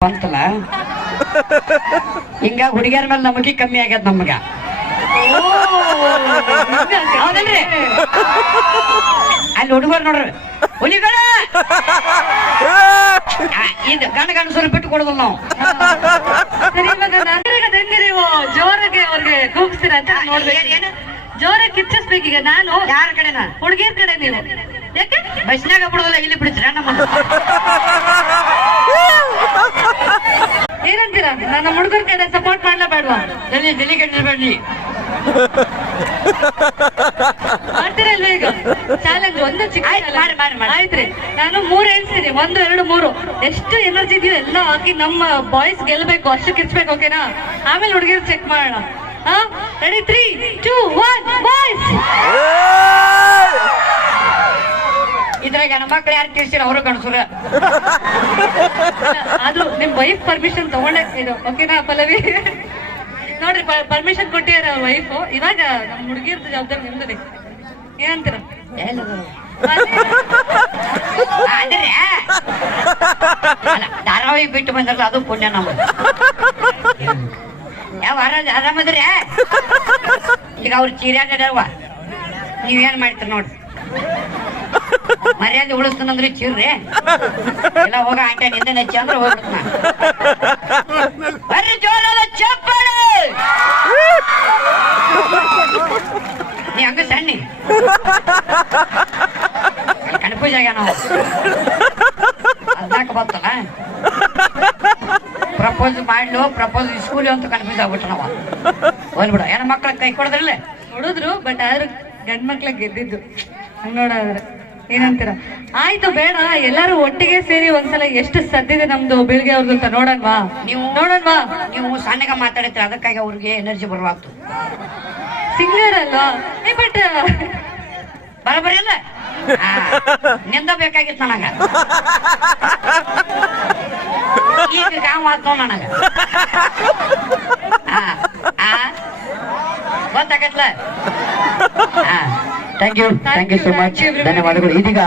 ಅಂತಲ್ಲ ಹಿಂಗ ಹುಡುಗಿಯರ ಮೇಲೆ ನಮಗೆ ಕಮ್ಮಿ ಆಗ್ಯದ ನಮ್ಗ ಹೌದಲ್ರಿ ಅಲ್ಲಿ ಹುಡುಗರು ನೋಡ್ರಿ ಹುಲಿಗಳ ಇದು ಗಂಡ ಗಂಡಸರು ಬಿಟ್ಟು ಕೊಡೋದಿಲ್ಲ ನಾವು ನೀವು ಜೋರಾಗಿ ಅವ್ರಿಗೆ ಕೂಗಿಸ್ತೀರ ಅಂತ ನೋಡ್ಬೇಕು ಜೋರಾಗಿ ಕಿಚ್ಚಿಸ್ಬೇಕೀಗ ನಾನು ಯಾರ ಕಡೆನ ಹುಡುಗಿಯರ್ ಕಡೆ ನೀವು ಯಾಕೆ ಬಸ್ನಾಗ ಬಿಡೋದಿಲ್ಲ ಇಲ್ಲಿ ಬಿಡ್ತೀರ ನಮ್ಮ ಏನಂತೀರಾ ನನ್ನ ಹುಡುಗರ ಕಡೆ ಸಪೋರ್ಟ್ ಮಾಡ್ಲಾ ಬೇಡವಾ ಜಲ್ಲಿ ಜಲ್ಲಿ ಕಟ್ಟಿರ್ಬೇಡಿ ಮಾಡ್ತೀರಲ್ಲ ಈಗ ಚಾಲೆಂಜ್ ಒಂದು ಚಿಕ್ಕ ಮಾಡಿ. ಆಯ್ತ್ರಿ ನಾನು 3 ಹೇಳ್ತೀನಿ 1 2 3 ಎಷ್ಟು ಎನರ್ಜಿ ಇದೆಯೋ ಎಲ್ಲ ಹಾಕಿ ನಮ್ಮ ಬಾಯ್ಸ್ ಗೆಲ್ಬೇಕು ಅಷ್ಟು ಕಿರ್ಚ್ಬೇಕು ಓಕೆನಾ ಆಮೇಲೆ ಹುಡುಗಿರ್ ಚೆಕ್ ಮಾಡೋಣ ಹಾ ರೆಡಿ 3 2 1 ಬಾಯ್ಸ್ ಇದ್ರಾಗ ನಮ್ಮ ಮಕ್ಳು ಯಾರು ತೀರ್ಸಿರ ಅವರು ಗಣಸುರ ಅದು ನಿಮ್ ವೈಫ್ ಪರ್ಮಿಷನ್ ತಗೊಂಡೆ ಇದು ಓಕೆನಾ ಪಲ್ಲವಿ ನೋಡ್ರಿ ಪರ್ಮಿಷನ್ ಕೊಟ್ಟಿರ ವೈಫ್ ಇವಾಗ ನಮ್ ಹುಡುಗಿರ್ದ ಜವಾಬ್ದಾರಿ ನಿಮ್ದು ಏನಂತೀರ ಅಂದ್ರೆ ಧಾರಾವಾಹಿ ಬಿಟ್ಟು ಬಂದ್ರಲ್ಲ ಅದು ಪುಣ್ಯ ನಮ್ದು ಯಾವ ಆರಾಮದ್ರಿ ಈಗ ಅವ್ರು ಚೀರ್ಯಾಗವ ನೀವೇನ್ ಮಾಡ್ತೀರಿ ನೋಡ್ರಿ ಮರ್ಯಾದೆ ಉಳಿಸ್ತಾನಂದ್ರೆ ಚೀರ್ರಿ ಎಲ್ಲ ಹೋಗ ಆಂಟ ನಿಂದ ನೆಚ್ಚ ಅಂದ್ರೆ ಹೋಗ್ಬಿಡ್ತ ಬರ್ರಿ ಜೋರಾದ ಚಪ್ಪಾಳೆ ನೀ ಹಂಗ ಸಣ್ಣಿ ಕನ್ಫ್ಯೂಸ್ ಆಗ್ಯ ನಾವು ಅದ್ನಾಕ ಬರ್ತಲ್ಲ ಪ್ರಪೋಸ್ ಮಾಡ್ಲು ಪ್ರಪೋಸ್ ಸ್ಕೂಲ್ ಅಂತ ಕನ್ಫ್ಯೂಸ್ ಆಗ್ಬಿಟ್ಟ ನಾವ ಹೋಗ್ಬಿಡ ಏನ ಮಕ್ಳ ಕೈ ಕೊಡದ್ರಲ್ಲ ಹೊಡಿದ್ರು ಬಟ್ ಆದ್ರೆ ಗಂಡ್ ಮಕ್ಳ ಗೆದ್ದಿದ್ದು ಹಂಗ ನೋಡಾದ್ರೆ ಏನಂತೀರ ಆಯ್ತು ಬೇಡ ಎಲ್ಲಾರು ಒಟ್ಟಿಗೆ ಸೇರಿ ಒಂದ್ಸಲ ಎಷ್ಟು ಸದ್ದಿದೆ ನಮ್ದು ಬೆಳಿಗ್ಗೆ ಅವ್ರದ್ದು ಅಂತ ನೋಡನ್ವಾ ನೋಡನ್ವಾ ನೀವು ಸಣ್ಣಗ ಮಾತಾಡಿದ್ರೆ ಅದಕ್ಕಾಗಿ ಅವ್ರಿಗೆ ಎನರ್ಜಿ ಬರುವಾಗ್ತು ಸಿಂಗರ್ ಅಲ್ಲ ಬಟ್ ಬರಬರಿ ಅಲ್ಲ ನಿಂದ ಬೇಕಾಗಿತ್ತು ನನಗ ಈಗ ಕಾವು ಮಾತು ನನಗ ಗೊತ್ತಾಗತ್ಲ ಥ್ಯಾಂಕ್ ಯು ಸೋ ಮಚ್ ಧನ್ಯವಾದಗಳು ಇದೀಗ